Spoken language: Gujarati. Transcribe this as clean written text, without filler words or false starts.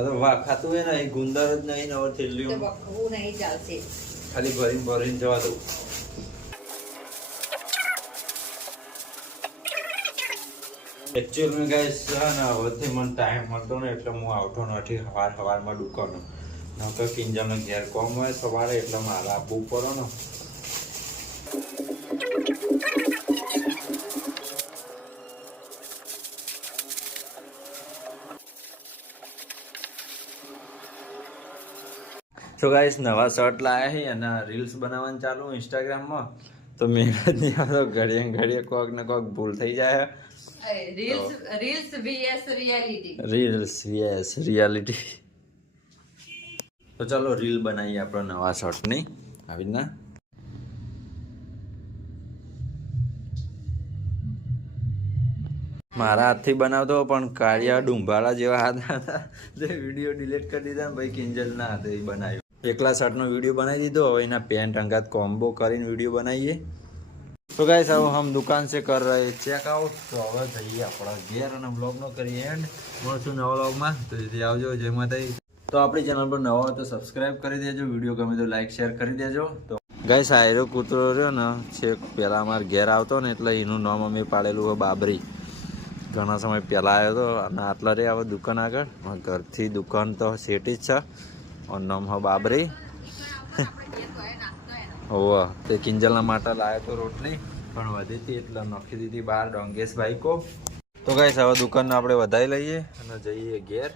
અરે વાહ ખાતું હે ને એ ગુંદર જ નહીં ને હવે થેલીઓ બખવું નહીં ચાલશે. ખાલી ભરીને જવા દઉં. એકચ્યુઅલી ગાઈસ ને હવેથી મને ટાઈમ મળતો ને એટલે હું આવતો નથી સવારમાં દુકાનો નકર કિંજલનો ઘેર કોમ હોય સવારે એટલે મારે આપવું પડે ને. તો ગાઈસ નવા શર્ટ લાયા છે અને રીલ્સ બનાવવાનું ચાલુ ઇન્સ્ટાગ્રામમાં તો મેળ જ નહીં આવતો ઘડીએ કોક ને કોક ભૂલ થઈ જાય. Reels VS reality. તો ચાલો રીલ બનાવીએ આપણો નવા શર્ટની આવી રીતના. મારા હાથથી બનાવતો પણ કાળિયા ડુંભાળા જેવા હાથ હતા જે વિડીયો ડિલીટ કરી દીધા ને ભાઈ કિંજલના હાથે બનાવ્યો. એકલા શર્ટનો વિડીયો બનાવી દીધો. હવે એના પેન્ટ અંગાત કોમ્બો કરીને વિડીયો બનાવીએ. તો ગાઈસ હવે હમ દુકાન से कर रहे चेकआउट. તો હવે જઈએ આપણા ઘેર અને બ્લોગનો કરીએ એન્ડ. મળશું નવા બ્લોગમાં. તો જલ્દી આવજો. જય માતાજી. તો આપણી ચેનલ પર નવા હોય તો સબસ્ક્રાઇબ કરી દેજો. વિડીયો ગમે તો લાઈક શેર કરી દેજો. તો ગાઈસ આયરો કૂતરો રહ્યો ને છેક પહેલાં અમારા ઘેર આવતો ને એટલે એનું નામ અમે પાડેલું હોય બાબરી. ઘણા સમય પહેલાં આવ્યો હતો અને આટલા રે હવે દુકાન આગળ. ઘરથી દુકાન તો સેટી જ છે. નામ હ બાબરી. હોવા તે કિંજલના માટે લાવ્યો તો રોટલી પણ વધી હતી એટલે નાખી દીધી બહાર ડોંગેશ બાઈકો. તો ગાઈસ હવે દુકાનને આપણે વધારી લઈએ અને જઈએ ઘેર.